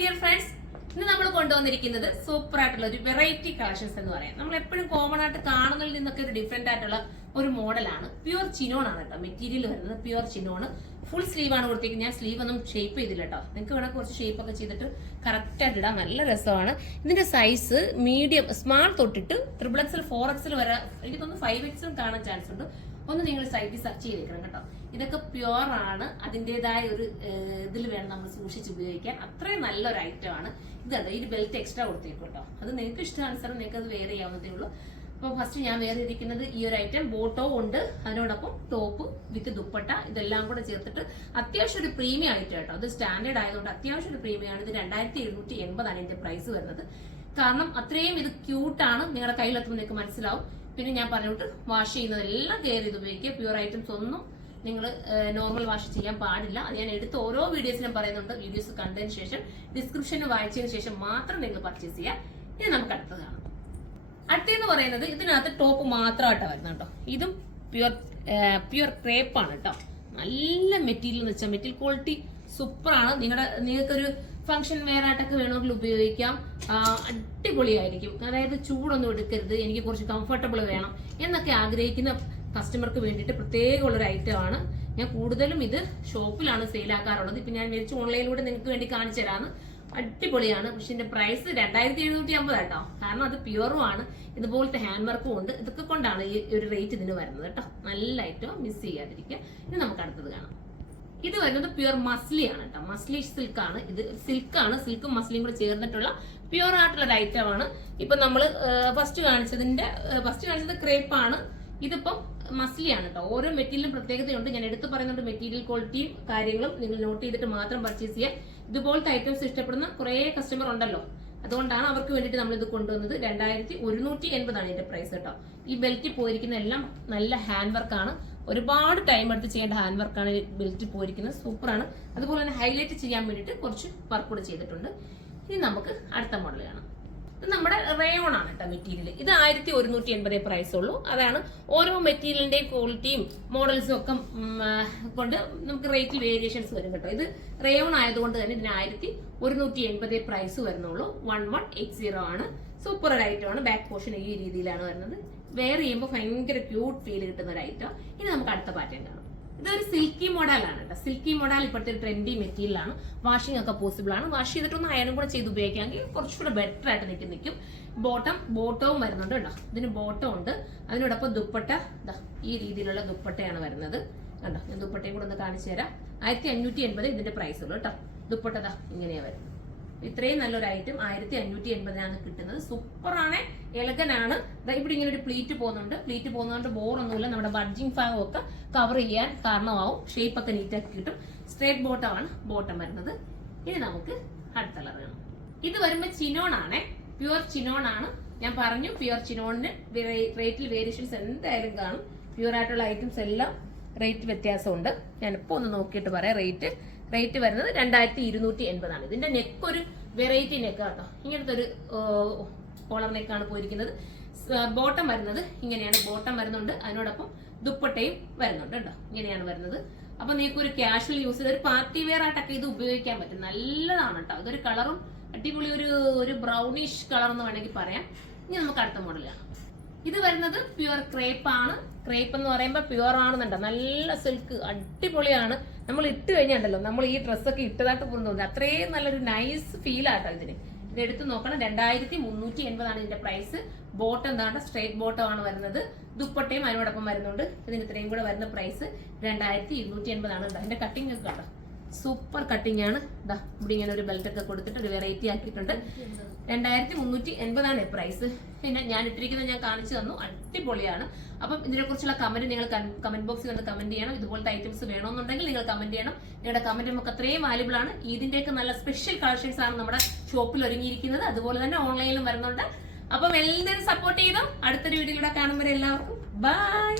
Dear friends, ഇന്ന് നമ്മൾ കൊണ്ടുവന്നിരിക്കുന്നത് സൂപ്പർ ആയിട്ടുള്ള ഒരു വെറൈറ്റി കളക്ഷൻസ് എന്ന് പറയാം. നമ്മൾ എപ്പോഴും കോമൺ ആയിട്ട് കാണുന്നതിൽ നിന്നൊക്കെ ഒരു ഡിഫറെന്റ് ആയിട്ടുള്ള ഒരു മോഡലാണ്. പ്യുവർ ചിനോൺ ആണ് കേട്ടോ മെറ്റീരിയൽ വരുന്നത്. പ്യുവർ ചിനോൺ ഫുൾ സ്ലീവ് ആണ് കൊടുത്തിരിക്കുന്നത്. ഞാൻ സ്ലീവ് ഒന്നും ഷേപ്പ് ചെയ്തില്ല കേട്ടോ. നിങ്ങൾക്ക് വേണമെങ്കിൽ കുറച്ച് ഷേപ്പ് ഒക്കെ ചെയ്തിട്ട് കറക്റ്റ് ആയിട്ട് ഇടാം. നല്ല രസമാണ്. ഇതിന്റെ സൈസ് മീഡിയം സ്മാൾ തൊട്ടിട്ട് XXL 4XL വരെ, എനിക്ക് തോന്നുന്നു 5XL കാണാൻ ചാൻസ് ഉണ്ട്. ഒന്ന് നിങ്ങൾ സൈറ്റിൽ സെർച്ച് ചെയ്തേക്കണം കേട്ടോ. ഇതൊക്കെ പ്യുവർ ആണ്. അതിൻ്റെതായ ഒരു ഇതിൽ വേണം നമ്മൾ സൂക്ഷിച്ച് ഉപയോഗിക്കാൻ. അത്രയും നല്ലൊരു ഐറ്റം ആണ്. ഇതുണ്ട്, ഈ ബെൽറ്റ് എക്സ്ട്രാ കൊടുത്തേക്കും കേട്ടോ. അത് നിങ്ങൾക്ക് ഇഷ്ടാനുസരണം നിങ്ങൾക്ക് അത് വെയർ ചെയ്യാവുന്നതേ ഉള്ളൂ. അപ്പോൾ ഫസ്റ്റ് ഞാൻ വേറെ ഇരിക്കുന്നത് ഈ ഒരു ഐറ്റം ബോട്ടോ ഉണ്ട്, അതിനോടൊപ്പം ടോപ്പ് വിത്ത് ദുപ്പട്ട, ഇതെല്ലാം കൂടെ ചേർത്തിട്ട് അത്യാവശ്യം ഒരു പ്രീമിയം ഐറ്റം കേട്ടോ. അത് സ്റ്റാൻഡേർഡ് ആയതുകൊണ്ട് അത്യാവശ്യം ഒരു പ്രീമിയം ആണ്. ഇത് 2780 ഇതിന്റെ പ്രൈസ് വരുന്നത്. കാരണം അത്രയും ഇത് ക്യൂട്ടാണ്. നിങ്ങളുടെ കയ്യിലെത്തുമ്പോൾ നിങ്ങൾക്ക് മനസ്സിലാവും. പിന്നെ ഞാൻ പറഞ്ഞിട്ട് വാഷ് ചെയ്യുന്നതെല്ലാം കെയർ ചെയ്ത് ഉപയോഗിക്കുക. പ്യുവർ ഐറ്റംസ് ഒന്നും നിങ്ങൾ നോർമൽ വാഷ് ചെയ്യാൻ പാടില്ല. അത് ഞാൻ എടുത്ത് ഓരോ വീഡിയോസിലും പറയുന്നുണ്ട്. വീഡിയോസ് കണ്ടതിന് ശേഷം ഡിസ്ക്രിപ്ഷന് വായിച്ചതിന് ശേഷം മാത്രം നിങ്ങൾ പർച്ചേസ് ചെയ്യുക. ഇനി നമുക്ക് അടുത്തത് കാണാം. അടുത്തെന്ന് പറയുന്നത് ഇതിനകത്ത് ടോപ്പ് മാത്രമായിട്ടാണ് വരുന്നത് കേട്ടോ. ഇതും പ്യുവർ ക്രേപ്പ് ആണ് കേട്ടോ. നല്ല മെറ്റീരിയൽ എന്ന് വെച്ചാൽ മെറ്റീരിയൽ ക്വാളിറ്റി സൂപ്പറാണ്. നിങ്ങൾക്കൊരു ഫംഗ്ഷൻ വെയർ ആയിട്ടൊക്കെ വേണമെങ്കിൽ ഉപയോഗിക്കാം. അടിപൊളിയായിരിക്കും. അതായത് ചൂടൊന്നും എടുക്കരുത്, എനിക്ക് കുറച്ച് കംഫർട്ടബിൾ വേണം എന്നൊക്കെ ആഗ്രഹിക്കുന്ന കസ്റ്റമർക്ക് വേണ്ടിയിട്ട് പ്രത്യേകമുള്ളൊരു ഐറ്റം ആണ്. ഞാൻ കൂടുതലും ഇത് ഷോപ്പിലാണ് സെയിലാക്കാറുള്ളത്. ഇപ്പൊ ഞാൻ വിളിച്ച് ഓൺലൈനിലൂടെ നിങ്ങൾക്ക് വേണ്ടി കാണിച്ചു തരാന്ന്. അടിപൊളിയാണ്. പക്ഷെ ഇതിന്റെ പ്രൈസ് 2750 കേട്ടോ. കാരണം അത് പ്യുവറും ആണ്, ഇതുപോലത്തെ ഹാൻഡ് വർക്കും ഉണ്ട്. ഇതൊക്കെ കൊണ്ടാണ് ഈ ഒരു റേറ്റ് ഇതിന് വരുന്നത് കേട്ടോ. നല്ല ഐറ്റം, മിസ് ചെയ്യാതിരിക്കുക. ഇനി നമുക്ക് അടുത്തത് കാണാം. ഇത് വരുന്നത് പ്യുവർ മസ്ലി ആണ് കേട്ടോ. മസ്ലി സിൽക്ക് ആണ്. ഇത് സിൽക്കാണ്, സിൽക്കും മസ്ലിയും കൂടെ ചേർന്നിട്ടുള്ള പ്യുവർ ആയിട്ടുള്ള ഒരു ഐറ്റം ആണ്. ഇപ്പൊ നമ്മള് ഫസ്റ്റ് കാണിച്ചത് ക്രേപ്പ് ആണ്. ഇതിപ്പം മസ്ലിയാണ് കേട്ടോ. ഓരോ മെറ്റീരിയലും പ്രത്യേകതയുണ്ട്. ഞാൻ എടുത്തു പറയുന്നുണ്ട്. മെറ്റീരിയൽ ക്വാളിറ്റിയും കാര്യങ്ങളും നിങ്ങൾ നോട്ട് ചെയ്തിട്ട് മാത്രം പർച്ചേസ് ചെയ്യുക. ഇതുപോലത്തെ ഐറ്റംസ് ഇഷ്ടപ്പെടുന്ന കുറെ കസ്റ്റമർ ഉണ്ടല്ലോ, അതുകൊണ്ടാണ് അവർക്ക് വേണ്ടിയിട്ട് നമ്മൾ ഇത് കൊണ്ടുവന്നത്. 2180 ആണ് ഇതിന്റെ പ്രൈസ് കേട്ടോ. ഈ ബെൽറ്റ് പോയിരിക്കുന്ന എല്ലാം നല്ല ഹാൻഡ് വർക്കാണ്. ഒരുപാട് ടൈം എടുത്ത് ചെയ്യേണ്ട ഹാൻഡ് വർക്കാണ് ഈ ബെൽറ്റ് പോയിരിക്കുന്നത്. സൂപ്പറാണ്. അതുപോലെ തന്നെ ഹൈലൈറ്റ് ചെയ്യാൻ വേണ്ടിയിട്ട് കുറച്ച് വർക്ക് കൂടെ ചെയ്തിട്ടുണ്ട്. ഇനി നമുക്ക് അടുത്ത മോഡൽ കാണാം. ഇത് നമ്മുടെ റയോൺ ആണ് കേട്ടോ മെറ്റീരിയൽ. ഇത് 1180 പ്രൈസ് ഉള്ളൂ. അതാണ് ഓരോ മെറ്റീരിയലിന്റെയും ക്വാളിറ്റിയും മോഡൽസും ഒക്കെ കൊണ്ട് നമുക്ക് റേറ്റിൽ വേരിയേഷൻസ് വരും കേട്ടോ. ഇത് റയോൺ ആയതുകൊണ്ട് തന്നെ ഇതിന് 1180 പ്രൈസ് വരുന്നുള്ളൂ. 1180 ആണ്. സൂപ്പർ ഒരു ഐറ്റം ആണ്. ബാക്ക് പോർഷൻ ഈ രീതിയിലാണ് വരുന്നത്. വെയർ ചെയ്യുമ്പോൾ ഭയങ്കര ക്യൂട്ട് ഫീൽ കിട്ടുന്ന ഒരു ഐറ്റം. ഇനി നമുക്ക് അടുത്ത പാറ്റേൺ കാണാം. ഇതൊരു സിൽക്കി മോഡലാണ് കേട്ടോ. സിൽക്കി മോഡൽ ഇപ്പോഴത്തെ ഒരു ട്രെൻഡി മെറ്റീരിയൽ ആണ്. വാഷിംഗ് ഒക്കെ പോസിബിൾ ആണ്. വാഷ് ചെയ്തിട്ടൊന്ന് അയണും കൂടെ ചെയ്ത് ഉപയോഗിക്കാമെങ്കിൽ കുറച്ചുകൂടെ ബെറ്റർ ആയിട്ട് നിൽക്കും. ബോട്ടവും വരുന്നുണ്ട് കേട്ടോ. ഇതിന് ബോട്ടം ഉണ്ട്, അതിനോടൊപ്പം ദുപ്പട്ട ഈ രീതിയിലുള്ള ദുപ്പട്ടയാണ് വരുന്നത് കേട്ടോ. ഞാൻ ദുപ്പട്ടയും കൂടെ ഒന്ന് കാണിച്ചു തരാം. 1580 ഇതിന്റെ പ്രൈസ് ഉള്ളൂ കേട്ടോ. ദുപ്പട്ട ഇങ്ങനെയാ വരുന്നത്. ഇത്രയും നല്ലൊരു ഐറ്റം 1580 കിട്ടുന്നത്. സൂപ്പറാണ്, എലഗനാണ്. ഇവിടെ ഇങ്ങനെ ഒരു പ്ലീറ്റ് പോകുന്നുണ്ട്. പ്ലീറ്റ് പോകുന്നതുകൊണ്ട് ബോറൊന്നുമില്ല. നമ്മുടെ ബഡ്ജിങ് ഭാഗം ഒക്കെ കവർ ചെയ്യാൻ കാരണമാവും. ഷേപ്പ് ഒക്കെ നീറ്റാക്കി കിട്ടും. സ്ട്രേറ്റ് ബോട്ടമാണ് ബോട്ടം വരുന്നത്. ഇനി നമുക്ക് അടുത്ത കളർ കാണാം. ഇത് വരുമ്പോൾ ചിനോൺ ആണേ. പ്യുവർ ചിനോൺ ആണ്. ഞാൻ പറഞ്ഞു പ്യുവർ ചിനോണിന് റേറ്റിൽ വേരിയേഷൻസ് എന്തായാലും കാണും. പ്യുവർ ആയിട്ടുള്ള ഐറ്റംസ് എല്ലാം റേറ്റ് വ്യത്യാസമുണ്ട്. ഞാനിപ്പോ ഒന്ന് നോക്കിയിട്ട് പറയാം. റേറ്റ് വരുന്നത് 2280 ആണ്. ഇതിന്റെ നെക്ക് ഒരു വെറൈറ്റി നെക്ക് കേട്ടോ. ഇങ്ങനത്തെ ഒരു കോളർ നെക്കാണ് പോയിരിക്കുന്നത്. ബോട്ടം വരുന്നത് ഇങ്ങനെയാണ്. ബോട്ടം വരുന്നുണ്ട്, അതിനോടൊപ്പം ദുപ്പട്ടയും വരുന്നുണ്ട് കേട്ടോ. ഇങ്ങനെയാണ് വരുന്നത്. അപ്പൊ നിങ്ങൾക്ക് ഒരു കാഷ്വൽ യൂസ്, ഒരു പാർട്ടി വെയർ ആയിട്ടൊക്കെ ഇത് ഉപയോഗിക്കാൻ പറ്റും. നല്ലതാണ് കേട്ടോ. ഇതൊരു കളറും അടിപൊളി ഒരു ബ്രൗണിഷ് കളർ എന്ന് വേണമെങ്കിൽ പറയാം. ഇനി നമുക്ക് അടുത്ത മോഡൽ കാണാം. ഇത് വരുന്നത് പ്യുവർ ക്രേപ്പ് ആണ്. ക്രേപ്പ് എന്ന് പറയുമ്പോൾ പ്യുവർ ആണെന്നുണ്ടോ, നല്ല സിൽക്ക്, അടിപൊളിയാണ്. നമ്മൾ ഇട്ട് കഴിഞ്ഞാണ്ടല്ലോ, നമ്മൾ ഈ ഡ്രസ്സൊക്കെ ഇട്ടതായിട്ട് തോന്നുന്നത് അത്രയും നല്ലൊരു നൈസ് ഫീൽ ആട്ടോ ഇതിന്. ഇത് എടുത്ത് നോക്കണം. 2380 ആണ് ഇതിന്റെ പ്രൈസ്. ബോട്ടം എന്താണ്ട് സ്ട്രേറ്റ് ബോട്ടം ആണ് വരുന്നത്. ദുപ്പട്ടയും അതിനോടൊപ്പം വരുന്നുണ്ട്. ഇതിന് ഇത്രയും കൂടെ വരുന്ന പ്രൈസ് 2280 ആണ്. ഇതിന്റെ കട്ടിംഗ് ഒക്കെ കേട്ടോ, സൂപ്പർ കട്ടിംഗ് ആണ്. ഇവിടെ ഇങ്ങനെ ഒരു ബെൽറ്റ് ഒക്കെ കൊടുത്തിട്ട് ഒരു വെറൈറ്റി ആക്കിയിട്ടുണ്ട്. 2380 ആണ് പ്രൈസ്. പിന്നെ ഞാൻ ഇട്ടിരിക്കുന്നത് ഞാൻ കാണിച്ചു തന്നു. അടിപൊളിയാണ്. അപ്പം ഇതിനെ കുറിച്ചുള്ള കമന്റ് നിങ്ങൾ കമന്റ് ബോക്സിൽ വന്ന് കമന്റ് ചെയ്യണം. ഇതുപോലത്തെ ഐറ്റംസ് വേണമെന്നുണ്ടെങ്കിൽ നിങ്ങൾ കമന്റ് ചെയ്യണം. നിങ്ങളുടെ കമന്റ് നമുക്ക് അത്രയും വാല്യുബിൾ ആണ്. ഇതിന്റെയൊക്കെ നല്ല സ്പെഷ്യൽ കളക്ഷൻസ് ആണ് നമ്മുടെ ഷോപ്പിൽ ഒരുങ്ങിയിരിക്കുന്നത്. അതുപോലെ തന്നെ ഓൺലൈനിലും വരുന്നുണ്ട്. അപ്പം എല്ലാവരും സപ്പോർട്ട് ചെയ്തോ. അടുത്തൊരു വീഡിയോയിലൂടെ കാണുമ്പോൾ എല്ലാവർക്കും ബൈ.